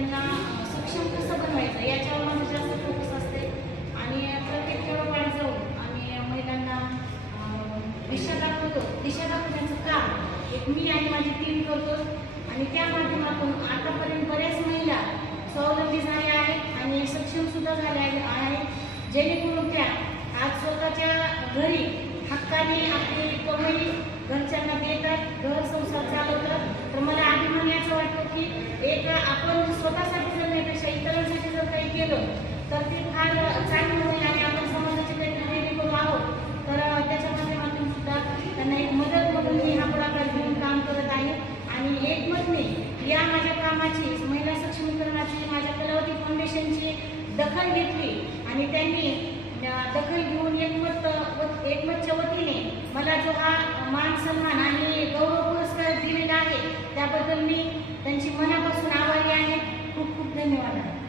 त्यांना सक्षम कसं बनवायचं याच्यावर माझं जास्त फोकस असते आणि प्रत्येक खेडोपाड्यात जाऊन आम्ही महिलांना दिशा दाखवण्याचं काम एक मी आणि माझी टीम करतो आणि त्या माध्यमातून आतापर्यंत बऱ्याच महिला स्वावलंबी झाल्या आहेत आणि सक्षमसुद्धा झाल्या आहेत, जेणेकरून त्या आज स्वतःच्या घरी हक्काने आपली कमाई घरच्यांना देतात, घर संसार चालवतात. तर मला अभिमान याचा वाटतो की एक आपण स्वतःसाठी जगण्यापेक्षा इतरांसाठी जर काही केलं तर ते फार चांगलं होईल आणि आपण समाजाची काहीतरी करू आहोत. तर त्याच्या माध्यमातून सुद्धा त्यांना एक मदत म्हणून मी हा पुढाकार घेऊन काम करत आहे आणि एकमतने या माझ्या कामाची महिला सक्षमीकरणाची माझ्या कलावती फाउंडेशनची दखल घेतली आणि त्यांनी दखल घेऊन एकमतच्या वतीने मला जो हा मान सन्मान आणि गौरव पुरस्कार दिलेला आहे त्याबद्दल मी त्यांची मनापासून आभारी आहे. खूप खूप धन्यवाद.